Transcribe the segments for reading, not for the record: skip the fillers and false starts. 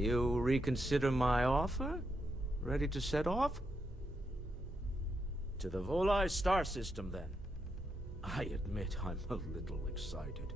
You reconsider my offer? Ready to set off? To the Volai star system, then. I admit I'm a little excited.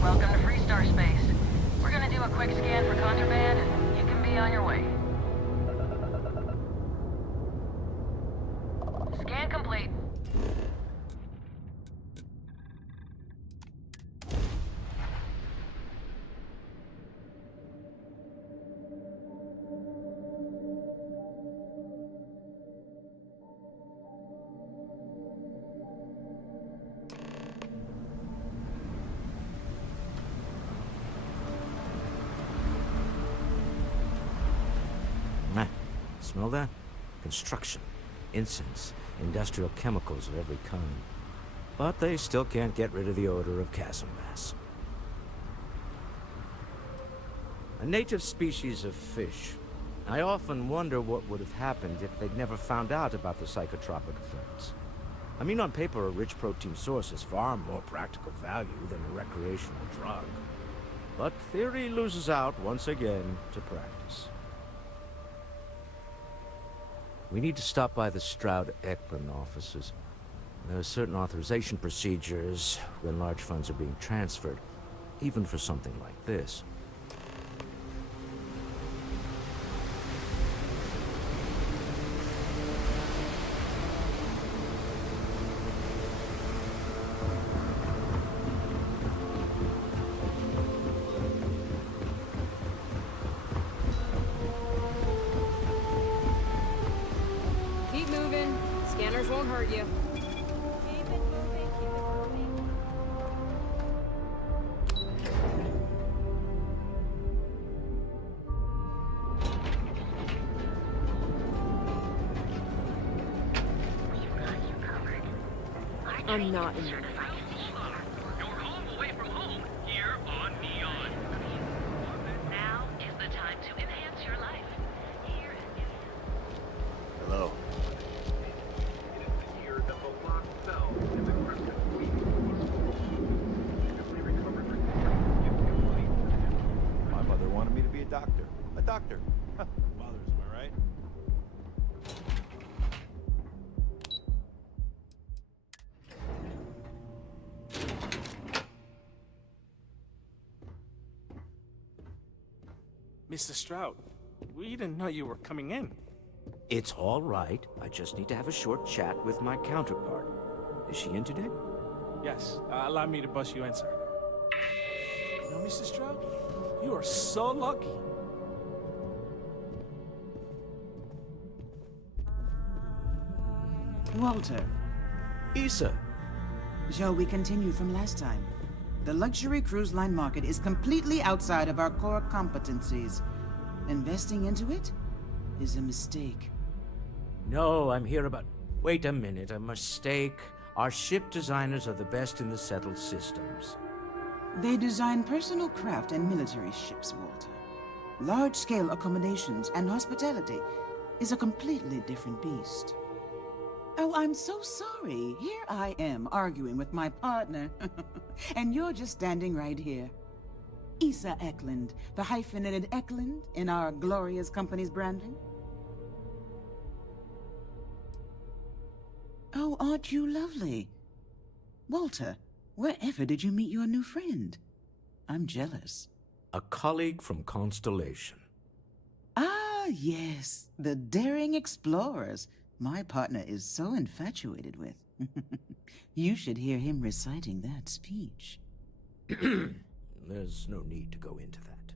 Welcome to Free Star Space. We're gonna do a quick scan for contraband, and you can be on your way. Scan complete. Man, smell that? Construction, incense, industrial chemicals of every kind. But they still can't get rid of the odor of chasm gas. A native species of fish. I often wonder what would have happened if they'd never found out about the psychotropic effects. I mean, on paper, a rich protein source has far more practical value than a recreational drug. But theory loses out once again to practice. We need to stop by the Stroud-Eklund offices. There are certain authorization procedures when large funds are being transferred, even for something like this. Keep moving. Scanners won't hurt you. I'm not in your You're home away from home here on Neon. Now is the time to enhance your life. Here Hello. My mother wanted me to be a doctor. A doctor. Huh. Mothers, am I right? Mr. Stroud, we didn't know you were coming in. It's all right. I just need to have a short chat with my counterpart. Is she in today? Yes, allow me to bust you in, sir. You know, Mr. Stroud, you are so lucky. Walter, Issa. shall we continue from last time? The luxury cruise line market is completely outside of our core competencies. Investing into it is a mistake. No, I'm here about... Wait a minute, a mistake. Our ship designers are the best in the settled systems. They design personal craft and military ships, Walter. Large-scale accommodations and hospitality is a completely different beast. Oh, I'm so sorry. Here I am arguing with my partner. And you're just standing right here. Issa Eklund, the hyphenated Eklund in our glorious company's branding. Oh, aren't you lovely? Walter, wherever did you meet your new friend? I'm jealous. A colleague from Constellation. Ah, yes, the daring explorers my partner is so infatuated with. You should hear him reciting that speech. There's no need to go into that.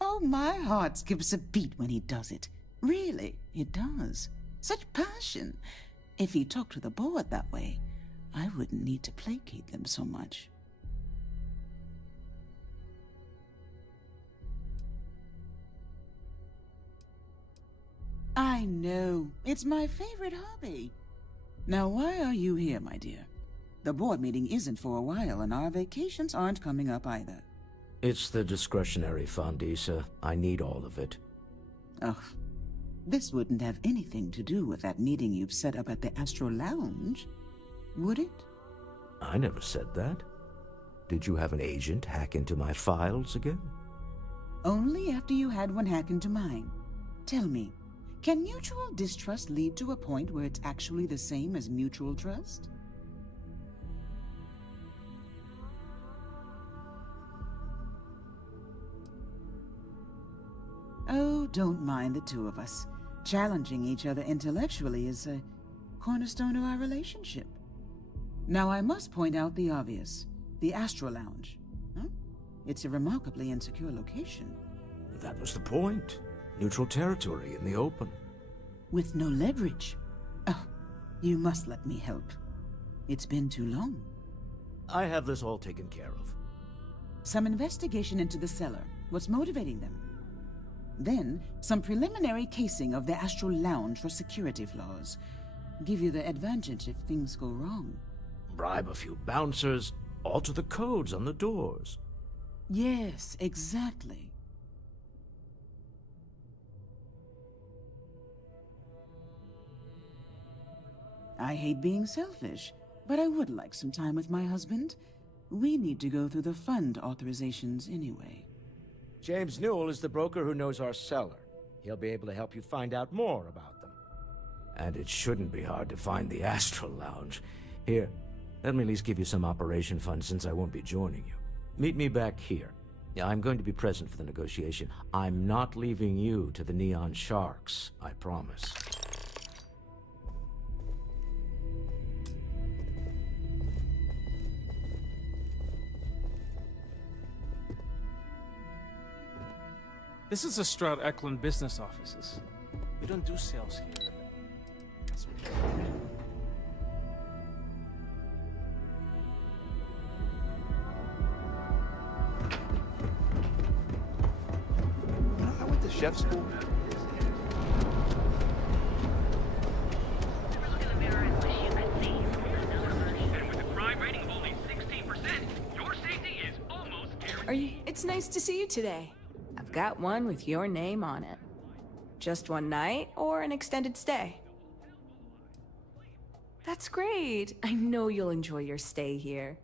Oh, my heart skips a beat when he does it. Really, it does. Such passion. If he talked to the board that way, I wouldn't need to placate them so much. I know. It's my favorite hobby. Now, why are you here, my dear? The board meeting isn't for a while, and our vacations aren't coming up either. It's the discretionary fund, Issa. I need all of it. Ugh. This wouldn't have anything to do with that meeting you've set up at the Astro Lounge, would it? I never said that. Did you have an agent hack into my files again? Only after you had one hack into mine. Tell me, can mutual distrust lead to a point where it's actually the same as mutual trust? Oh, don't mind the two of us. Challenging each other intellectually is a cornerstone of our relationship. Now, I must point out the obvious. The Astro Lounge. Huh? It's a remarkably insecure location. That was the point. Neutral territory in the open. With no leverage. Oh, you must let me help. It's been too long. I have this all taken care of. Some investigation into the cellar. What's motivating them? Then, some preliminary casing of the Astral Lounge for security flaws. Give you the advantage if things go wrong. Bribe a few bouncers, alter the codes on the doors. Yes, exactly. I hate being selfish, but I would like some time with my husband. We need to go through the fund authorizations anyway. James Newell is the broker who knows our cellar. He'll be able to help you find out more about them. And it shouldn't be hard to find the Astral Lounge. Here, let me at least give you some operation funds since I won't be joining you. Meet me back here. I'm going to be present for the negotiation. I'm not leaving you to the Neon Sharks, I promise. This is the Stroud Eklund business offices. We don't do sales here. That's what I went to chef school. Ever look in the mirror and wish you could see? And with a crime rating of only 16%, your safety is almost guaranteed. It's nice to see you today. I've got one with your name on it. Just one night or an extended stay? That's great. I know you'll enjoy your stay here.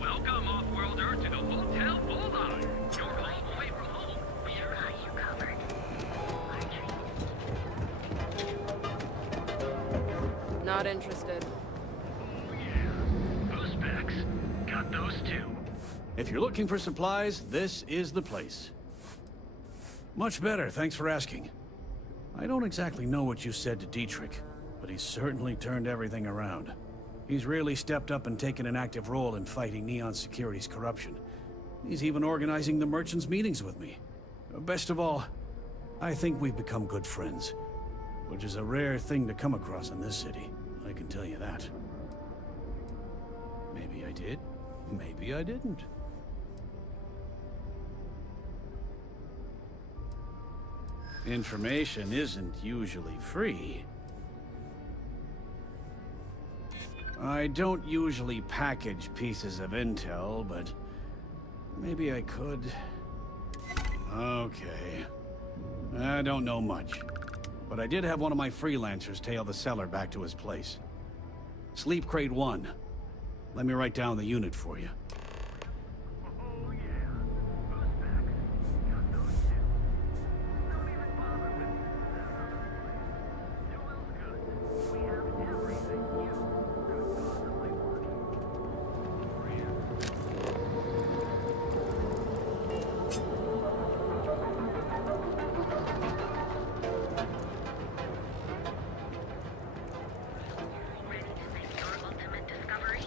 Welcome, off-worlder, to the Hotel Bullseye. Your home away from home. We're got you covered. Not interested. Yeah, those specs. Got those too. If you're looking for supplies, this is the place. Much better, thanks for asking. I don't exactly know what you said to Dietrich, but he's certainly turned everything around. He's really stepped up and taken an active role in fighting Neon Security's corruption. He's even organizing the merchants' meetings with me. Best of all, I think we've become good friends, which is a rare thing to come across in this city, I can tell you that. Maybe I did, maybe I didn't. Information isn't usually free. I don't usually package pieces of intel, but maybe I could. Okay. I don't know much, but I did have one of my freelancers tail the seller back to his place. Sleep Crate 1. Let me write down the unit for you. Oh yeah. Who's back? Got those too. Don't even bother with that other place. Jewel's good. We have everything you could possibly want. For you. Ready to make your ultimate discovery?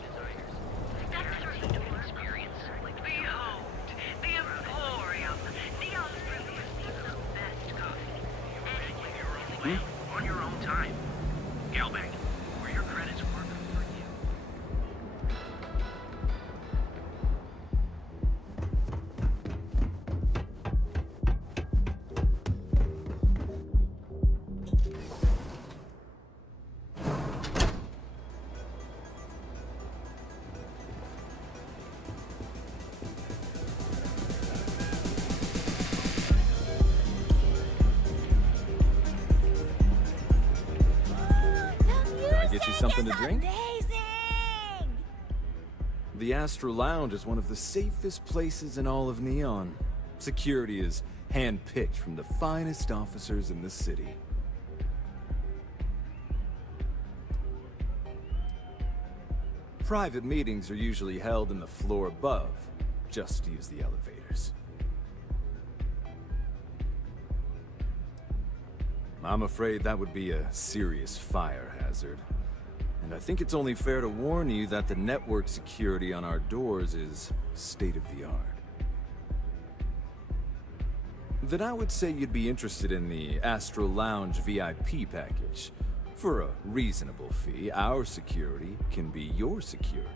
Step through to experience. Behold, the Emporium. Neon's producing the best coffee. Anywhere your own way, on your own time. Galbank, where your credits work for you. Can I get you something to drink? Amazing! The Astro Lounge is one of the safest places in all of Neon. Security is hand-picked from the finest officers in the city. Private meetings are usually held in the floor above. Just use the elevators. I'm afraid that would be a serious fire hazard. And I think it's only fair to warn you that the network security on our doors is state-of-the-art. Then I would say you'd be interested in the Astro Lounge VIP package. For a reasonable fee, our security can be your security.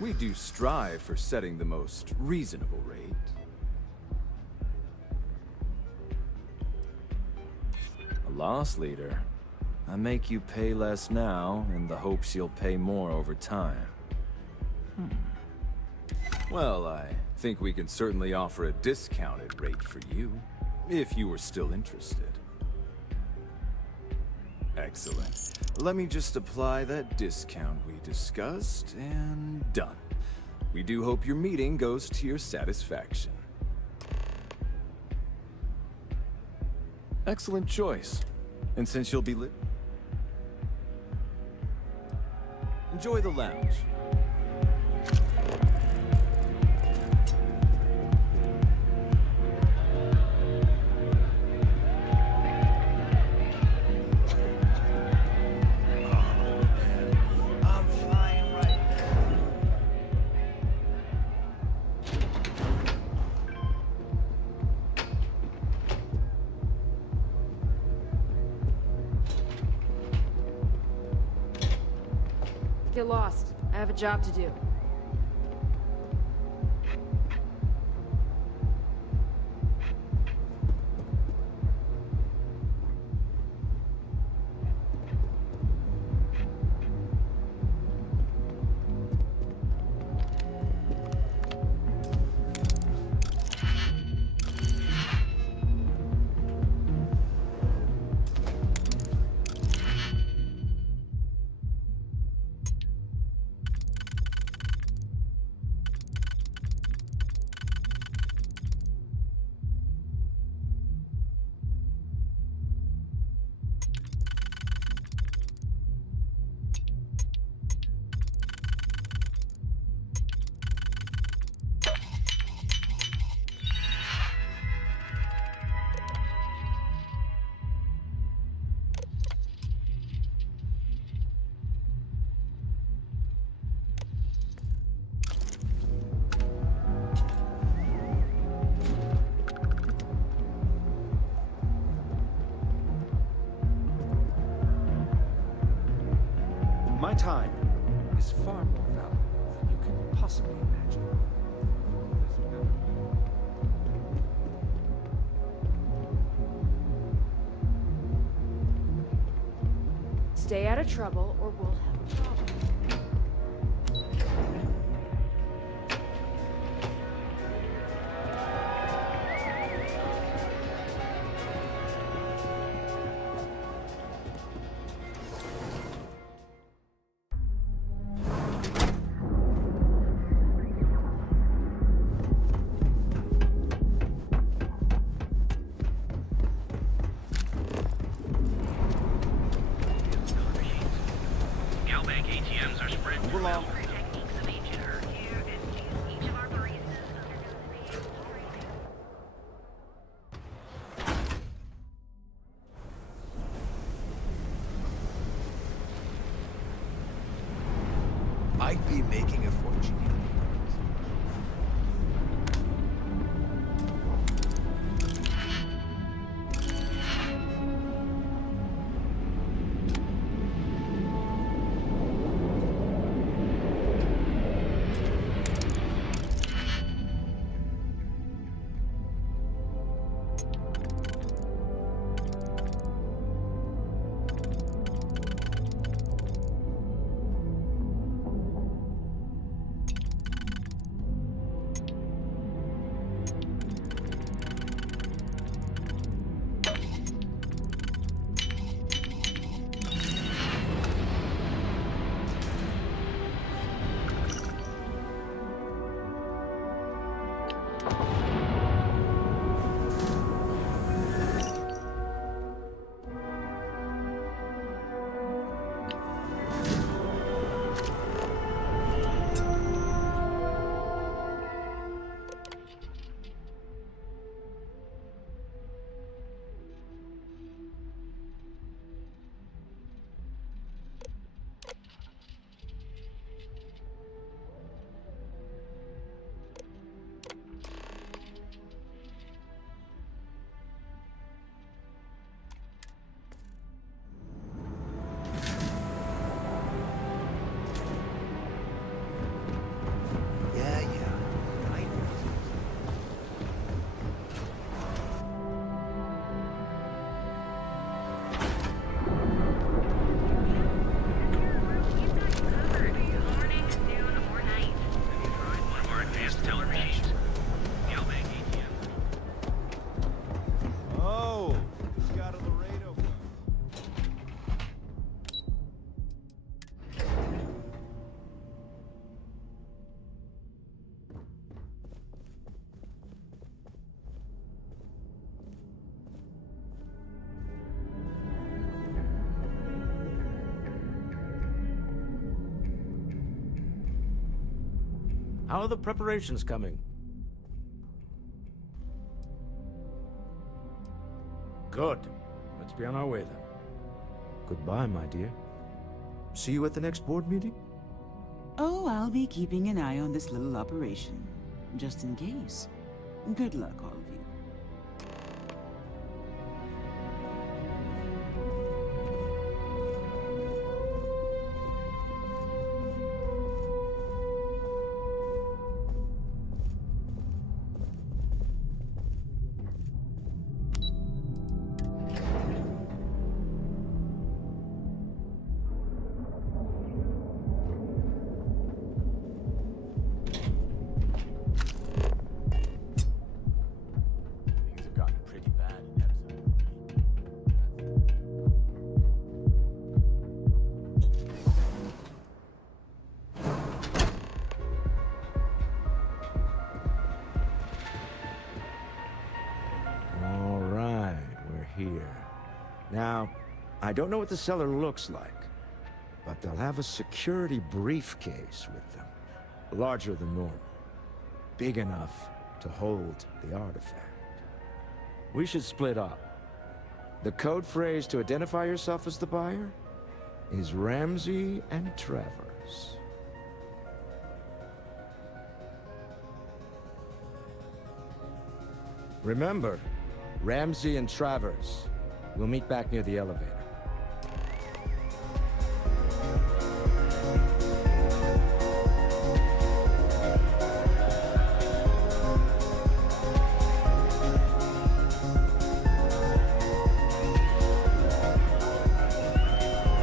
We do strive for setting the most reasonable rate. A loss leader. I make you pay less now in the hopes you'll pay more over time. Well, I think we can certainly offer a discounted rate for you, if you were still interested. Excellent. Let me just apply that discount we discussed, and done. We do hope your meeting goes to your satisfaction. Excellent choice. And since you'll be enjoy the lounge. I'm flying right now. Get lost. I have a job to do. My time is far more valuable than you can possibly imagine. Stay out of trouble, or we'll have a problem. I'd be making a fortune. How are the preparations coming? Good. Let's be on our way then. Goodbye, my dear. See you at the next board meeting? Oh, I'll be keeping an eye on this little operation, just in case. Good luck, all of you. Here. Now, I don't know what the cellar looks like, but they'll have a security briefcase with them. Larger than normal. Big enough to hold the artifact. We should split up. The code phrase to identify yourself as the buyer is Ramsey and Travers. Remember, Ramsey and Travers. We'll meet back near the elevator.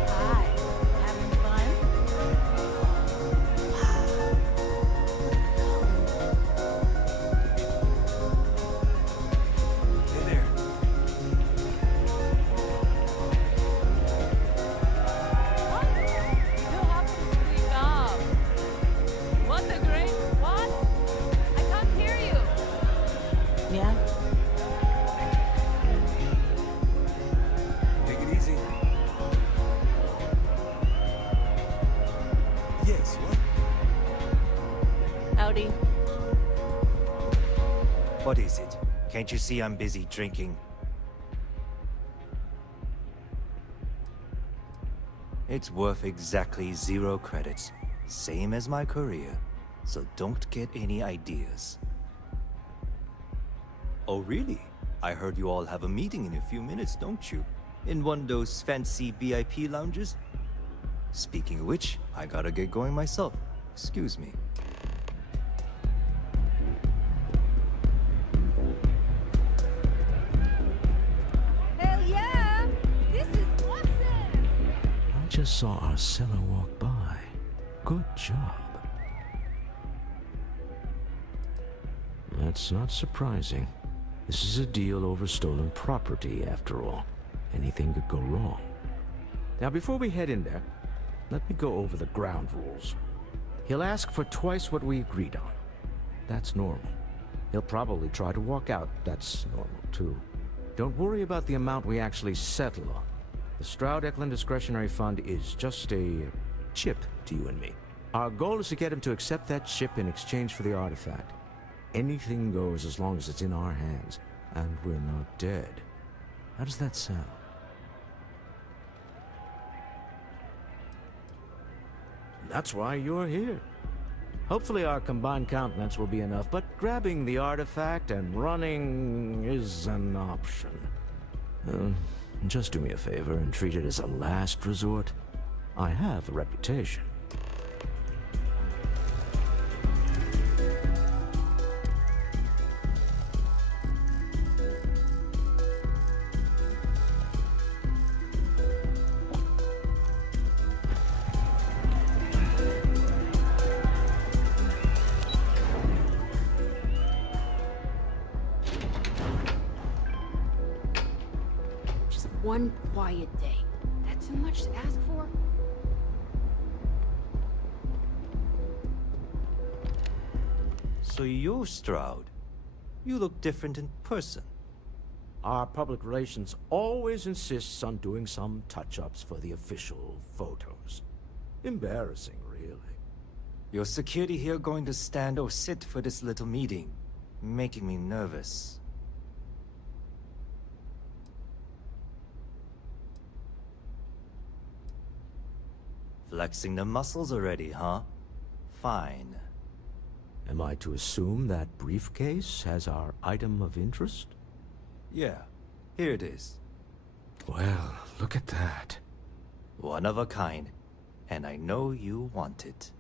Hi. What is it? Can't you see I'm busy drinking? It's worth exactly 0 credits. Same as my career. So don't get any ideas. Oh really? I heard you all have a meeting in a few minutes, don't you? In one of those fancy VIP lounges? Speaking of which, I gotta get going myself. Excuse me. Hell yeah! This is awesome! I just saw Arcella walk by. Good job. That's not surprising. This is a deal over stolen property, after all. Anything could go wrong. Now, before we head in there, let me go over the ground rules. He'll ask for twice what we agreed on. That's normal. He'll probably try to walk out. That's normal, too. Don't worry about the amount we actually settle on. The Stroud-Eklund Discretionary Fund is just a chip to you and me. Our goal is to get him to accept that chip in exchange for the artifact. Anything goes as long as it's in our hands, and we're not dead. How does that sound? That's why you're here. Hopefully our combined countenance will be enough, but grabbing the artifact and running is an option. Just do me a favor and treat it as a last resort. I have a reputation. One quiet day. That too much to ask for? So you're Stroud. You look different in person. Our public relations always insists on doing some touch-ups for the official photos. Embarrassing, really. Your security here going to stand or sit for this little meeting, making me nervous. Flexing the muscles already, huh? Fine. Am I to assume that briefcase has our item of interest? Yeah, here it is. Well, look at that. One of a kind, and I know you want it.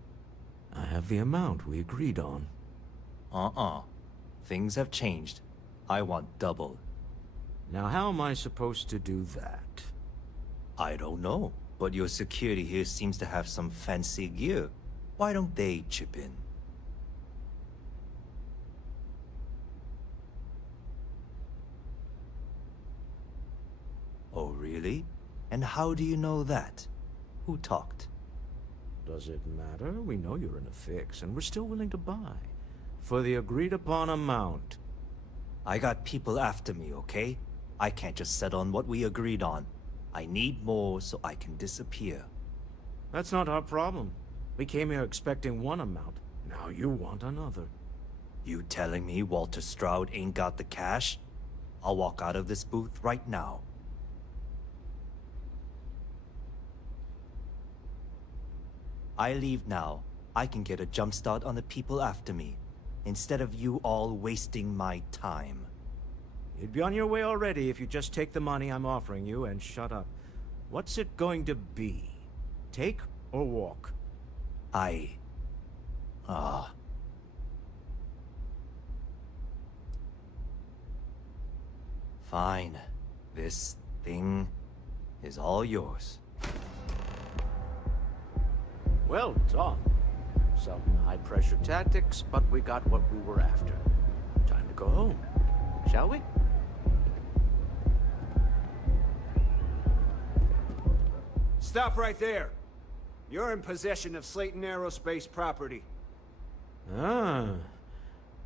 I have the amount we agreed on. Things have changed. I want double. Now how am I supposed to do that? I don't know, but your security here seems to have some fancy gear. Why don't they chip in? Oh, really? And how do you know that? Who talked? Does it matter? We know you're in a fix, and we're still willing to buy. For the agreed-upon amount. I got people after me, okay? I can't just settle on what we agreed on. I need more so I can disappear. That's not our problem. We came here expecting one amount. Now you want another. You telling me Walter Stroud ain't got the cash? I'll walk out of this booth right now. I leave now. I can get a jump start on the people after me, instead of you all wasting my time. You'd be on your way already if you just take the money I'm offering you and shut up. What's it going to be? Take or walk? Fine. This thing is all yours. Well done. Some high-pressure tactics, but we got what we were after. Time to go home, shall we? Stop right there. You're in possession of Slayton Aerospace property. Ah.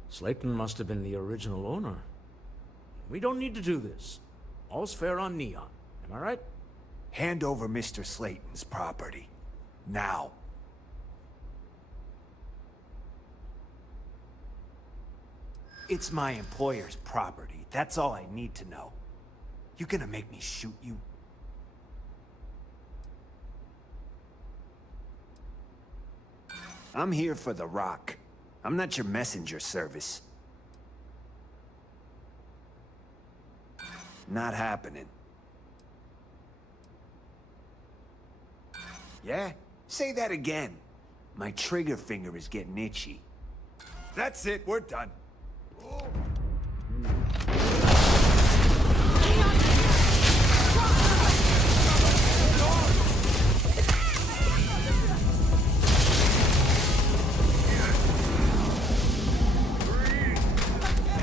Slayton must have been the original owner. We don't need to do this. All's fair on Neon. Am I right? Hand over Mr. Slayton's property. Now. It's my employer's property. That's all I need to know. You gonna make me shoot you? I'm here for the rock. I'm not your messenger service. Not happening. Yeah? Say that again. My trigger finger is getting itchy. That's it, we're done.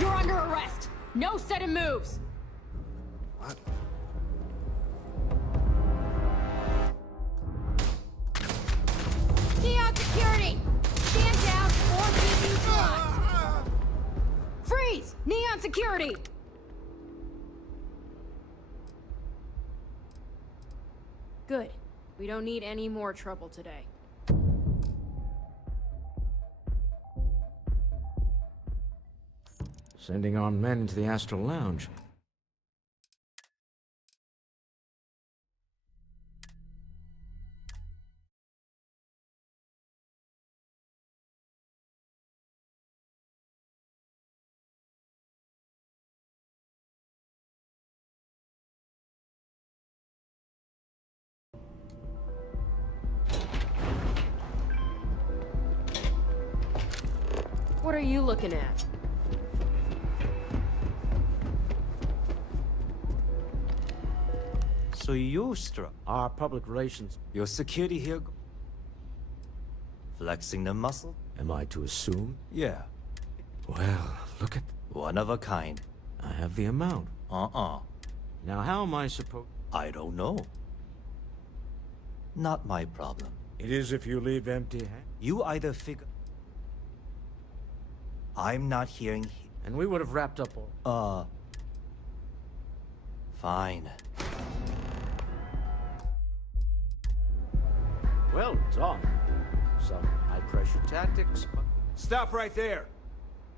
You're under arrest! No sudden moves! What? Neon security! Stand down or be neutralized! Freeze! Neon security! Good. We don't need any more trouble today. Sending armed men into the Astral Lounge. What are you looking at? So you, Our public relations. your security here, flexing the muscle? Am I to assume? Yeah, Well, look at... one of a kind. I have the amount. Uh-uh. Now how am I supposed... I don't know. Not my problem. It is if you leave empty-handed. You either figure... I'm not hearing... And we would have wrapped up all... Fine. Well done. Some high-pressure tactics, but... Stop right there.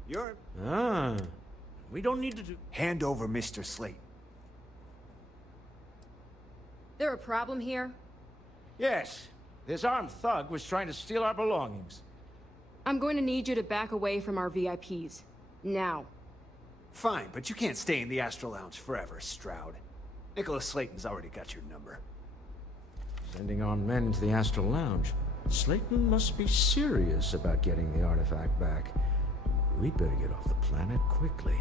You're... Ah, we don't need to do... Hand over Mr. Slate. There a problem here? Yes. This armed thug was trying to steal our belongings. I'm going to need you to back away from our VIPs. Now. Fine, but you can't stay in the Astral Lounge forever, Stroud. Nicholas Slayton's already got your number. Sending armed men into the Astral Lounge. Slayton must be serious about getting the artifact back. We'd better get off the planet quickly.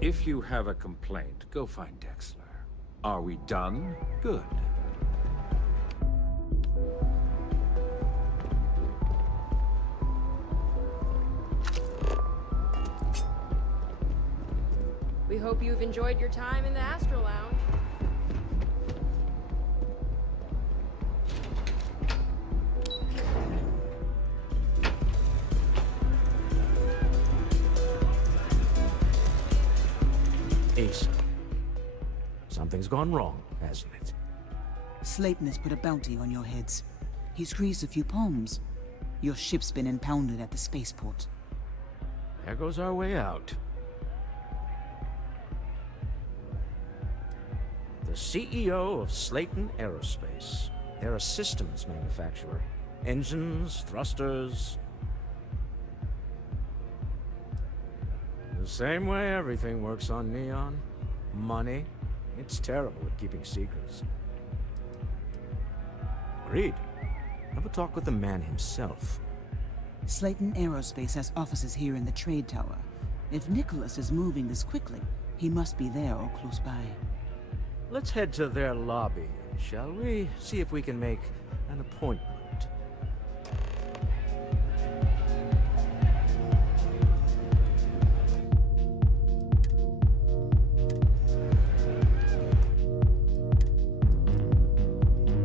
If you have a complaint, go find Dexler. Are we done? Good. We hope you've enjoyed your time in the Astral Lounge. Ace. Something's gone wrong, hasn't it? Slayton has put a bounty on your heads. He's greased a few palms. Your ship's been impounded at the spaceport. There goes our way out. The CEO of Slayton Aerospace. They're a systems manufacturer. Engines, thrusters... The same way everything works on Neon. Money. It's terrible at keeping secrets. Agreed. Have a talk with the man himself. Slayton Aerospace has offices here in the trade tower. If Nicholas is moving this quickly, he must be there or close by. Let's head to their lobby, shall we? See if we can make an appointment.